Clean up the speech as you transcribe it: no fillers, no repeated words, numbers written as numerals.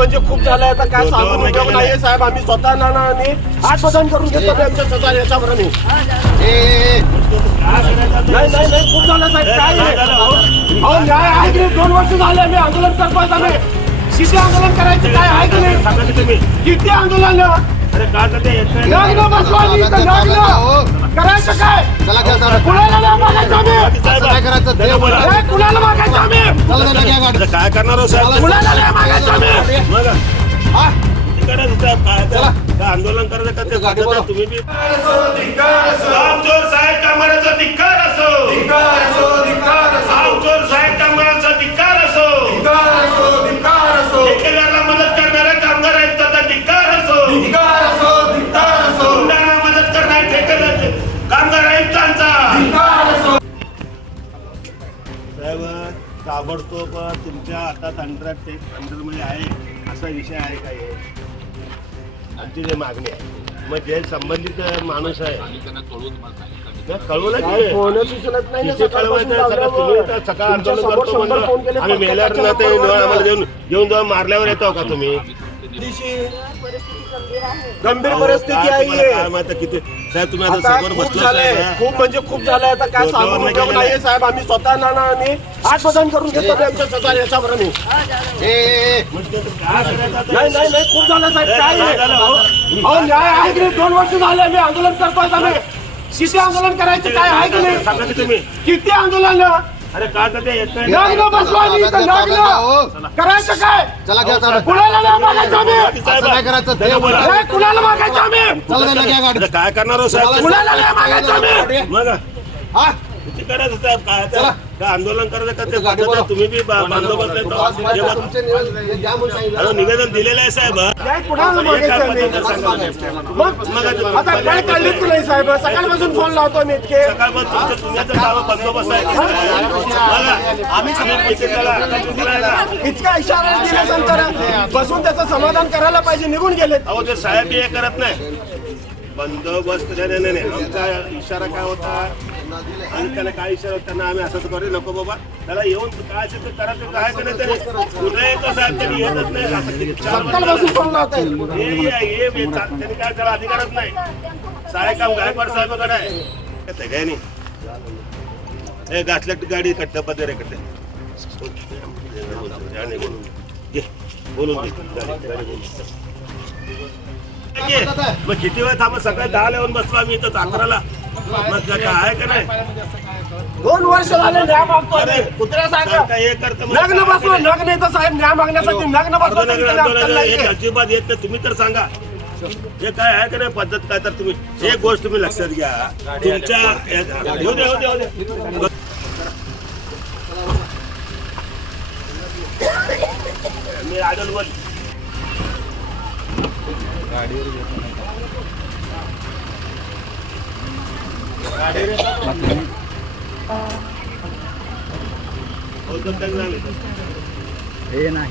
म्हणजे खूप झालंय आता काय सांगू उपयोग नाहीये साहेब. आम्ही स्वतः नाना आणि हात बदन करून घेतो आमच्या स्वतः याच्यावर नाही नाही खूप झालं साहेब. काय अहो न्याय आहे की नाही? 2 वर्ष झाले आम्ही आंदोलन करतोय. आम्ही किती आंदोलन करायचं काय आहे की नाही? किती आंदोलन लग्न बसवा करायचं काय? कुणाला मागायचं आम्ही? कुणाला मागायचं आम्ही? काय करणार कुणाला नाही मागायचं आम्ही? आंदोलन करायचं का ते तुम्ही बी साहेब कामगारांचा धिक्कार असो, साहेब कामगारांचा धिक्कार असो, ठेकेदाराला मदत करणाऱ्या कामगारांचा धिक्कार असो, गुंडांना मदत करणाऱ्या ठेकेदार कामगार आयुक्तांचा साहेब ताबडतोब तुमच्या हातात अंडरमध्ये आहे असा विषय आहे काय? आमची जे मागणी आहे मग जे संबंधित माणूस आहे कळवलं सकाळ आंदोलन करतो म्हणलं आम्ही मेल्यावर ना ते आम्हाला घेऊन जाऊन मारल्यावर येतो का तुम्ही? गंभीर परिस्थिती आहे किती साहेब तुम्ही आता समोर बसला खूप म्हणजे खूप झालंय आता काय सांगू उपयोग नाहीये साहेब. आम्ही स्वतः नाना आणि हात बदन करून घेतो आमच्या स्वतः याच्यावर नाही खूप झालं साहेब. काय अहो न्याय आहे की नाही? 2 वर्ष झाले आम्ही आंदोलन करतोय. आम्ही किती आंदोलन करायचं काय आहे की नाही? किती आंदोलन लग्न बसवा करायचं काय? कुणाला नाही मागायचं आम्ही? कुणाला मागायचं आम्ही? काय करणार कुणाला नाही मागायचं आम्ही? किती करायचं काय आंदोलन करायचं का ते तुम्ही बी बंदोबस्त निवेदन दिलेलं आहे साहेब. कुणाला आता काय काढलीत की नाही साहेब? सकाळपासून फोन लावतो मी इतके. बंदोबस्त आहे इतका इशारा दिल्यानंतर बसून त्याचं समाधान करायला पाहिजे. निघून गेलेत. अहो ते साहेब हे करत नाही बंदोबस्त. नाही आमचा इशारा काय होता आणि त्याला काय इशारा त्यांना आम्ही असं करू नको बाबा त्याला येऊन काय असेल तर करायचं आहे का नाही त्याने कुठे येतो साहेब त्यांनी येतच नाही. त्यांनी काय त्याला अधिकारच नाही. साहेब काम गायकवाड साहेबाकडे आहे काय नाही हे घातल्या गाडी कट्ट्या पदरे कट्ट्या बोलून मग किती वेळ थांबा? सकाळी 10ला येऊन बसलो आम्ही इथं 11ला. मग काय आहे का नाही? 2 वर्ष झाले न्याय मागतोय. कुत्र्या साहेब हे करतो लग्न बसवा लग्न येतं साहेब न्याय मागण्यासाठी. लग्न बसवा अजिबात येत नाही. तुम्ही तर सांगा हे काय आहे का नाही पद्धत काय? तर तुम्ही एक गोष्ट तुम्ही लक्षात घ्या तुमच्या येऊ द्या मी आडल बोल हे ना